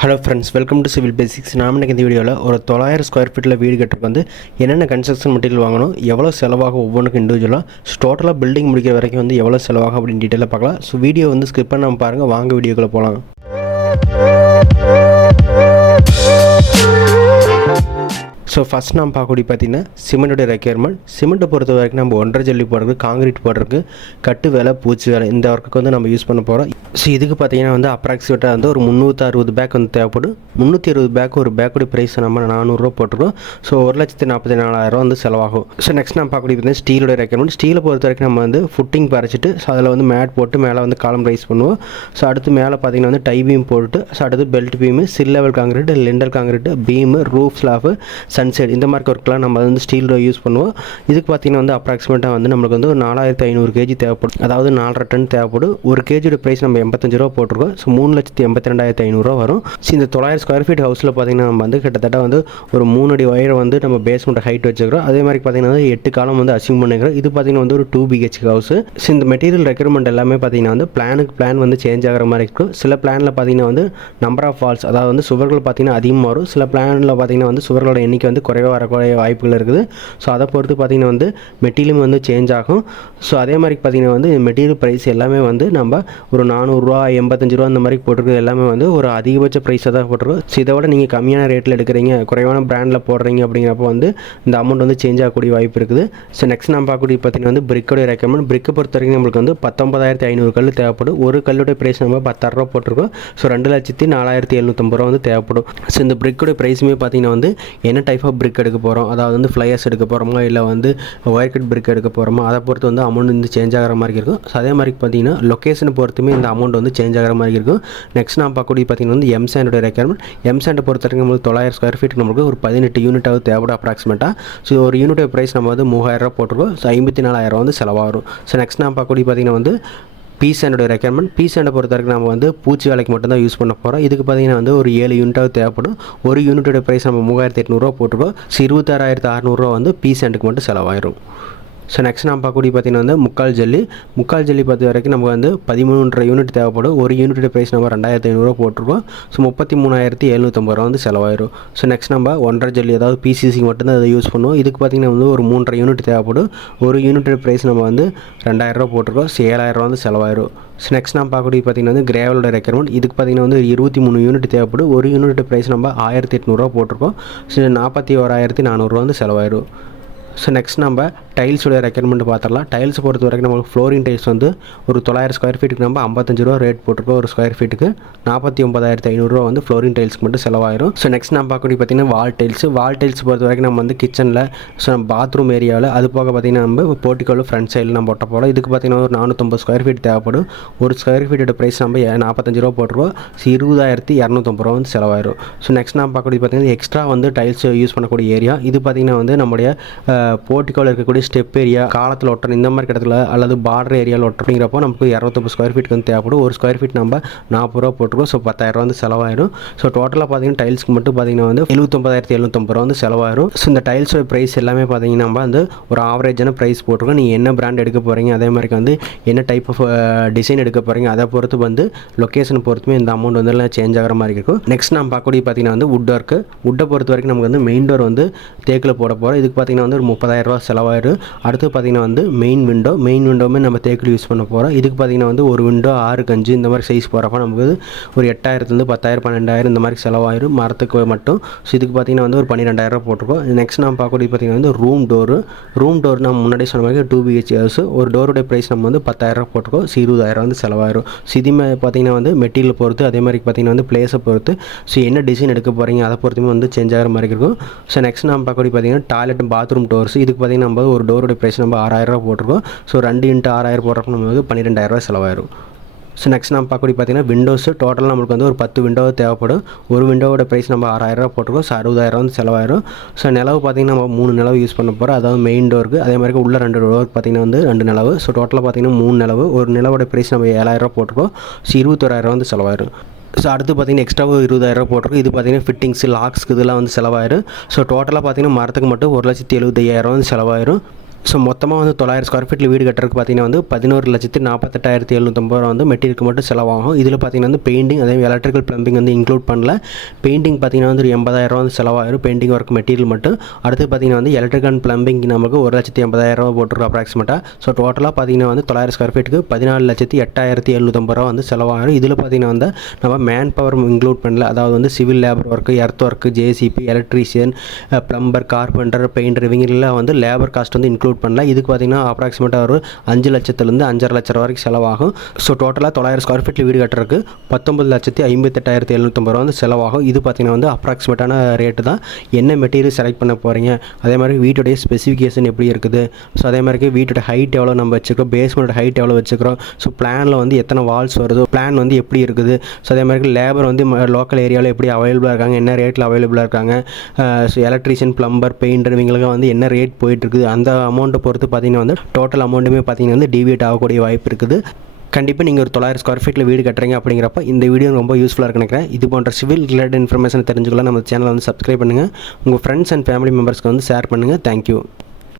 Hello friends, welcome to civil basics. நாம் இன்றைக்கி இந்த வீடியோவில் ஒரு 900 ஸ்கொயர் ஃபீட்டில் வீடு கட்டுறதுக்கு வந்து என்னென்ன கன்ஸ்ட்ரக்ஷன் மெட்டீரியல் வாங்கணும், எவ்வளோ செலவாகும் ஒவ்வொன்றுக்கும் இண்டிவிஜுவலாக டோட்டலாக பில்டிங் முடிக்கிற வரைக்கும் வந்து எவ்வளோ செலவாகும் அப்படின்னு டீட்டெயிலாக பார்க்கலாம். ஸோ வீடியோ வந்து ஸ்கிப் பண்ணாமல் பாருங்கள். வாங்க வீடியோக்குள்ளே போகலாம். ஸோ ஃபஸ்ட் நம்ம பார்க்கக்கூடிய பார்த்திங்கன்னா சிமெண்ட்டோட ரெக்யர்மெண்ட். சிமெண்ட்டை பொறுத்த வரைக்கும் நம்ம 1.5 ஜல்லி போடுறது, காங்கிரீட் போடுறதுக்கு, கட்டு வேலை, பூச்சி வேலை, இந்த ஒர்க்குக்கு வந்து நம்ம யூஸ் பண்ண போகிறோம். ஸோ இதுக்கு பார்த்திங்கன்னா வந்து அப்ராக்சிமேட்டாக வந்து ஒரு 360 பேக் வந்து தேவைப்படும். 320 பேக் ஒரு பேக்குடைய ப்ரைஸ் நம்ம 400 போட்டிருக்கோம். ஸோ 1,44,000 வந்து செலவாகும். ஸோ நெக்ஸ்ட் நம்ம பார்க்கக்கூடிய பார்த்தீங்கன்னா ஸ்டீலோட ரெக்யர்மெண்ட். ஸ்டீலை பொறுத்த வரைக்கும் நம்ம வந்து ஃபுட்டிங் பறிச்சிட்டு ஸோ அதில் வந்து மேட் போட்டு மேலே வந்து காலம் ரைஸ் பண்ணுவோம். ஸோ அடுத்து மேலே பார்த்திங்கன்னா வந்து டை பீம் போட்டு, ஸோ அடுத்து belt beam, sill level concrete, lintel concrete, beam, roof slab, sunshade, இந்த மாதிரி ஒர்க்கெலாம் நம்ம வந்து ஸ்டீல் யூஸ் பண்ணுவோம். இதுக்கு பார்த்திங்கன்னா வந்து அப்ராக்சிமேட்டாக வந்து நம்மளுக்கு வந்து ஒரு 4,500 கேஜி தேவைப்படும். அதாவது 4.5 டன் தேவைப்படும். ஒரு கேஜியோட ப்ரைஸ் நம்ம 85 ரூபா போட்டிருக்கோம். ஸோ 3,82,500 வரும். ஸோ இந்த 900 ஸ்கொயர் ஃபீட் ஹவுஸில் பார்த்திங்கன்னா நம்ம வந்து கிட்டத்தட்ட வந்து ஒரு 3 அடி ஒயரை வந்து நம்ம பேஸ்மெண்ட் ஹைட் வச்சுக்கிறோம். அதே மாதிரி பார்த்திங்கன்னா 8 காலம் வந்து அசியூம் பண்ணிக்கிறோம். இது பார்த்திங்கன்னா வந்து ஒரு 2 BHK ஹவுஸ். ஸோ இந்த மெட்டீரியல் ரெக்யர்மெண்ட் எல்லாமே பார்த்திங்கன்னா வந்து பிளான் வந்து சேஞ்ச் ஆகிற மாதிரி இருக்கும். சில பிளானில் பார்த்திங்கன்னா வந்து நம்பர் ஆஃப் வால்ஸ், அதாவது வந்து சுவர்கள் பார்த்திங்கன்னா அதிகமாக வரும். சில பிளானில் பார்த்திங்கன்னா வந்து சுவர்களோட எண்ணிக்கை வந்து குறைவாக வரக்கூடிய வாய்ப்புகள் இருக்குது. ஸோ அதை பொறுத்து பார்த்திங்கன்னா வந்து மெட்டீரியலும் வந்து சேஞ்ச் ஆகும். ஸோ அதே மாதிரி பார்த்திங்கன்னா வந்து மெட்டீரியல் ப்ரைஸ் எல்லாமே வந்து நம்ம ஒரு 400 ரூபா, 85 ரூபா அந்த மாதிரி போட்டிருக்கிறது எல்லாமே வந்து ஒரு அதிகபட்ச ப்ரைஸாக தான் போட்டிருக்கோம். ஸோ இதை விட நீங்கள் கம்மியான ரேட்டில் எடுக்கிறீங்க, குறைவான பிராண்டில் போடுறீங்க அப்படிங்கிறப்ப வந்து இந்த அமௌண்ட் வந்து சேஞ்ச் ஆகக்கூடிய வாய்ப்பு இருக்குது. ஸோ நெக்ஸ்ட் நம்ம பார்க்கக்கூடிய பார்த்திங்கன்னா வந்து பிரிக்கோட ரெக்கமெண்ட். பிரிக்கை பொறுத்த வரைக்கும் நம்மளுக்கு வந்து 19,500 கல் தேவைப்படும். ஒரு கல்லுடைய ப்ரைஸ் நம்ம 10,000 ரூபா போட்டிருக்கோம். ஸோ 2,04,750 ரூபா வந்து தேவைப்படும். ஸோ இந்த பிரிக்கோட ப்ரைஸுமே பார்த்திங்கன்னா வந்து என்ன டைப் ஆஃப் பிரிக் எடுக்க போகிறோம், அதாவது வந்து ஃப்ளையர்ஸ் எடுக்க போகிறோமா இல்லை வந்து ஒயர் கட் பிரிக் எடுக்க போகிறோமா, அதை பொறுத்து வந்து அமௌண்ட் வந்து சேஞ்ச் ஆகிற மாதிரி இருக்கும். ஸோ அதே மாதிரி பார்த்திங்கன்னா லொக்கேஷனை பொறுத்துமே இந்த அமௌண்ட் வந்து சேஞ்ச் ஆகிற மாதிரி இருக்கும். நெக்ஸ்ட் நான் பார்க்கக்கூடிய பார்த்திங்கன்னா வந்து எம்சாண்டோட ரெக்யர்மெண்ட். எம்சாண்டை பொறுத்த வரைக்கும் நம்மளுக்கு 900 ஸ்கொயர் ஃபீட்டுக்கு நம்மளுக்கு ஒரு 18 யூனிட்டாவது தேவைப்படும் அப்ராக்சிமேட்டாக. ஸோ ஒரு யூனிட்டோட ப்ரைஸ் நம்ம வந்து 3,000 ரூபா போட்டிருக்கோம். ஸோ 54,000 வந்து செலவாகும். ஸோ நெக்ஸ்ட் நான் பார்க்கக்கூடிய பார்த்திங்கன்னா வந்து பீசாண்டோட ரெக்யர்மெண்ட். பீசாண்டை பொறுத்த வரைக்கும் நம்ம வந்து பூச்சி வேலைக்கு மட்டும்தான் யூஸ் பண்ண போகிறோம். இதுக்கு பார்த்திங்கன்னா வந்து ஒரு 7 யூனிட்டாவது தேவைப்படும். ஒரு யூனிட்டோட ப்ரைஸ் நம்ம 3,800 ரூபா போட்டிருக்கோம். ஸோ 26,600 ரூபா வந்து பீசாண்டுக்கு மட்டும் செலவாயிரும். ஸோ நெக்ஸ்ட் நம்ம பார்க்கக்கூடிய பார்த்திங்கன்னா வந்து முக்கால் ஜல்லி பொறுத்த வரைக்கும் நமக்கு வந்து 13.5 யூனிட் தேவைப்படும். ஒரு யூனிட்டோட ப்ரைஸ் நம்ம 2,500 ரூபா போட்டிருக்கோம். ஸோ 33,750 ரூபா வந்து செலவாயிரும். ஸோ நெக்ஸ்ட் நம்ம 1.5 ஜல்லி, அதாவது PCC மட்டும்தான் அதை யூஸ் பண்ணுவோம். இதுக்கு பார்த்திங்கன்னா வந்து ஒரு 3.5 யூனிட் தேவைப்படும். ஒரு யூனிட்டோட ப்ரைஸ் நம்ம வந்து 2,000 ரூபா போட்டிருக்கோம். ஸோ 7,000 ரூபா வந்து செலவாயிரும். ஸோ நெக்ஸ்ட் நம்ம பார்க்கக்கூடிய பார்த்திங்கன்னா வந்து கிரேவலோட ரெக்யர்மெண்ட். இதுக்கு பார்த்திங்கன்னா வந்து 23 யூனிட் தேவைப்படும். ஒரு யூனிட் ப்ரைஸ் நம்ம 1,800 ரூபா போட்டிருக்கோம். ஸோ 41,400 ரூபா வந்து செலவாயிரும். ஸோ நெக்ஸ்ட் நம்ம டைல்ஸோட ரெக்யர்மெண்ட் பார்த்துடலாம். டைல்ஸ் பொறுத்த வரைக்கும் நமக்கு ஃப்ளோரிங் டைல்ஸ் வந்து ஒரு 900 ஸ்கொயர் ஃபீட்டுக்கு நம்ம 55 ரூபா ரேட் போட்டிருக்கோம். ஒரு ஸ்கொயர் ஃபீட்டுக்கு 49,500 ரூபா வந்து ஃப்ளோரிங் டைல்ஸ்க்கு மட்டும் செலவாயிரும். ஸோ நெக்ஸ்ட் நம்ம பார்க்கக்கூடிய பார்த்திங்கன்னா வால் டைல்ஸ் பொறுத்த வரைக்கும் நம்ம வந்து கிச்சனில், ஸோ நம்ம பாத்ரூம் ஏரியாவில், அது போக பார்த்திங்கன்னா நம்ம போர்ட்டிக்கோவில் ஃப்ரண்ட் சைடில் நம்ம ஒட்ட போகிறோம். இதுக்கு பார்த்திங்கன்னா ஒரு 450 ஸ்கொயர் ஃபீட் தேவைப்படும். ஒரு ஸ்கொயர் ஃபீட்டோட ப்ரைஸ் நம்ம 45 ரூபா போட்டிருக்கோம். ஸோ 20,250 ரூபா வந்து செலவாயிரும். ஸோ நெக்ஸ்ட் நம்ம பார்க்கக்கூடிய பார்த்திங்கன்னா எக்ஸ்ட்ரா வந்து டைல்ஸ் யூஸ் பண்ணக்கூடிய ஏரியா. இது பார்த்திங்கன்னா வந்து நம்முடைய போர்ட்டிக்கோவில் இருக்கக்கூடிய ஸ்டெப் ஏரியா, காலத்தில் ஒட்டணும், இந்த மாதிரி இடத்துல அல்லது பார்டர் ஏரியாவில் ஒட்டுறப்போ நமக்கு 250 ஸ்கொயர் ஃபீட்டுக்கு வந்து தேவைப்படும். ஒரு ஸ்கொயர் ஃபீட் நம்ம 40 ரூபா போட்டிருக்கோம். ஸோ 10,000 ரூபா வந்து செலவாயிரும். ஸோ டோட்டலாக பார்த்திங்கன்னா டைல்ஸ்க்கு மட்டும் பார்த்திங்கன்னா வந்து 79,750 ரூபா வந்து செலவாயிரும். ஸோ இந்த டைல்ஸோட ப்ரைஸ் எல்லாமே பார்த்திங்கன்னா நம்ம வந்து ஒரு ஆவரேஜான ப்ரைஸ் போட்டிருக்கோம். நீங்கள் என்ன பிராண்ட் எடுக்க போகிறீங்க, அதே மாதிரி வந்து என்ன டைப் ஆஃப் டிசைன் எடுக்க போகிறீங்க, அதை பொறுத்து வந்து லொக்கேஷன் பொறுத்துமே இந்த அமௌண்ட் வந்து எல்லாம் சேஞ்ச் ஆகிற மாதிரி இருக்கும். நெக்ஸ்ட் நம்ம பார்க்கக்கூடிய பார்த்திங்கன்னா வந்து வுட்டை பொறுத்த வரைக்கும் நமக்கு வந்து மெயின் டோர் வந்து தேக்கில் போட போகிறோம். இதுக்கு பார்த்திங்கன்னா வந்து ஒரு 30,000 ரூபா செலவாயிரும். அடுத்து பார்த்திங்கன்னா வந்து மெயின் விண்டோவுமே நம்ம தேக்கில் யூஸ் பண்ண போகிறோம். இதுக்கு பார்த்திங்கன்னா வந்து ஒரு விண்டோ 6x5 இந்த மாதிரி சைஸ் போகிறப்ப நமக்கு ஒரு 8,000 10,000 12,000 இந்த மாதிரி செலவாயிரும் மரத்துக்கு மட்டும். ஸோ இதுக்கு பார்த்திங்கன்னா வந்து ஒரு 12,000 ரூபா போட்டிருக்கோம். நெக்ஸ்ட் நம்ம பார்க்கக்கூடிய பார்த்திங்கன்னா வந்து ரூம் டோர் நம்ம முன்னாடி சொன்ன மாதிரி 2 BHK ஹவுஸ். ஒரு டோருடைய ப்ரைஸ் நம்ம வந்து 10,000 ரூபா போட்டிருக்கோம். ஸோ 20,000 வந்து செலவாயிரும். ஸோ இதுமே பார்த்திங்கன்னா வந்து மெட்டீரியல் பொறுத்து, அதே மாதிரி பார்த்திங்கன்னா வந்து பிளேஸை பொறுத்து, ஸோ என்ன டிசைன் எடுக்க போகிறீங்க அதை பொறுத்துமே வந்து சேஞ்ச் ஆகிற மாதிரி இருக்கும். ஸோ நெக்ஸ்ட் நம்ம பார்க்கக்கூடிய பார்த்திங்கன்னா டாய்லெட் பாத்ரூம் டோர்ஸ். இதுக்கு பார்த்திங்கன்னா நம்ம ஒரு டோருடைய ப்ரைஸ் நம்ம 6,000 ரூபா போட்டிருக்கோம். ஸோ 2x6,000 போடுறப்ப நமக்கு 12,000 ரூபா செலவாயிரும். ஸோ நெக்ஸ்ட் நம்ம பார்க்கக்கூடிய பார்த்திங்கன்னா விண்டோஸு டோட்டலாக நம்மளுக்கு வந்து ஒரு 10 விண்டோ தேவைப்படும். ஒரு விண்டோவோட ப்ரைஸ் நம்ம 6,000 ரூபா போட்டிருக்கோம். ஸோ 60,000 வந்து செலவாயிரும். ஸோ நிலவு பார்த்திங்கன்னா நம்ம 3 நிலவு யூஸ் பண்ண போகிறோம். அதாவது மெயின் டோருக்கு, அதே மாதிரி உள்ள 2 டோருக்கு பார்த்திங்கன்னா வந்து 2 நிலவு. ஸோ டோட்டலாக பார்த்திங்கன்னா 3 நிலவு. ஒரு நிலவோட ப்ரைஸ் நம்ம 7,000 ரூபா போட்டிருக்கோம். ஸோ 21,000 வந்து செலவாயிரும். ஸோ அடுத்து பார்த்திங்கன்னா எக்ஸ்ட்ராவும் 20,000 ரூபா போட்டிருக்கோம். இது பார்த்திங்கன்னா ஃபிட்டிங்ஸு, லாக்ஸ்க்கு இதெல்லாம் வந்து செலவாயிரும். ஸோ டோட்டலாக பார்த்திங்கன்னா மரத்துக்கு மட்டும் 1,75,000 வந்து செலவாயிரும். ஸோ மொத்தமாக வந்து 900 ஸ்கொயர் ஃபீட்டில் வீடு கட்டுறதுக்கு பார்த்தீங்கன்னா வந்து 11,48,750 ரூபா வந்து மெட்டீரியலுக்கு மட்டும் செலவாகும். இதில் பார்த்தீங்கன்னா வந்து பெயிண்டிங் அதே எலக்ட்ரிக்கல் ப்ளம்பிங் வந்து இன்க்ளூட் பண்ணல. பெயிண்டிங் பார்த்தீங்கன்னா வந்து ஒரு 80,000 வந்து செலவாயிரும் பெயிண்டிங் ஒர்க் மெட்டீரியல் மட்டும். அடுத்து பார்த்தீங்கன்னா வந்து எலக்ட்ரிக்கல் அண்ட் ப்ளம்பிங் நமக்கு 1,80,000 போட்டிருக்கோம் அப்ராக்சிமேட்டாக. ஸோ டோட்டலாக பார்த்தீங்கன்னா வந்து 900 ஸ்கொயர் ஃபீட்டுக்கு 14,08,750 ரூபா வந்து செலவாகிடும். இதில் பார்த்தீங்கன்னா வந்து நம்ம மேன் பவர் இன்க்ளூட் பண்ணல. அதாவது வந்து civil labour work, earth work, JCB, electrician, plumber, carpenter, painter இவங்கெல்லாம் வந்து லேபர் காஸ்ட் வந்து இன்க்ளூட் பண்ணல. இதுக்கு பார்த்தீங்கன்னா அப்ராக்சிமேட்டாக ஒரு 5 லட்சத்துலேருந்து 5.5 லட்சம் ரூபா வரைக்கும் செலவாகும். ஸோ டோட்டலாக 900 ஸ்கொயர் ஃபீட்டில் வீடு கட்டுறதுக்கு 19,58,750 ரூபா வந்து செலவாகும். இது பார்த்தீங்கன்னா வந்து அப்ராக்சிமேட்டான ரேட்டு தான். என்ன மெட்டீரியல் செலக்ட் பண்ண போகிறீங்க, அதே மாதிரி வீட்டுடைய ஸ்பெசிஃபிகேஷன் எப்படி இருக்குது, ஸோ அதே மாதிரி வீட்டோட ஹைட் எவ்வளோ நம்ம வச்சுக்கிறோம், பேஸ்மெண்ட் ஹைட் எவ்வளோ வச்சுக்கிறோம், ஸோ பிளானில் வந்து எத்தனை வால்ஸ் வருது, பிளான் வந்து எப்படி இருக்குது, ஸோ அதே மாதிரி லேபர் வந்து லோக்கல் ஏரியாவில் எப்படி அவைலபிளாக இருக்காங்க, என்ன ரேட்டில் அவைலபிளாக இருக்காங்க, ஸோ எலக்ட்ரீஷியன், ப்ளம்பர், பெயிண்டர் இவங்களுக்கு வந்து என்ன ரேட் போயிட்டுருக்குது, அந்த அமௌண்ட்டை பொறுத்து பார்த்தீங்கன்னா வந்து டோட்டல் அமௌண்ட்டுமே பார்த்தீங்கன்னா வந்து டிவியேட் ஆகக்கூடிய வாய்ப்பு இருக்குது. கண்டிப்பாக நீங்கள் ஒரு 900 ஸ்கொயர் ஃபீட்டில் வீடு கட்டுறீங்க அப்படிங்கிறப்ப இந்த வீடியோ ரொம்ப யூஸ்ஃபுல்லாக இருக்குன்னு நினைக்கிறேன். இது போன்ற சிவில் ரிலேட்டட் இன்ஃபர்மேஷன் தெரிஞ்சுக்கலாம் நம்ம சேனலை வந்து சப்ஸ்கிரைப் பண்ணுங்கள். உங்கள் ஃப்ரெண்ட்ஸ் அண்ட் ஃபேமிலி மெம்பர்ஸ்க்கு வந்து ஷேர் பண்ணுங்கள். தேங்க்யூ.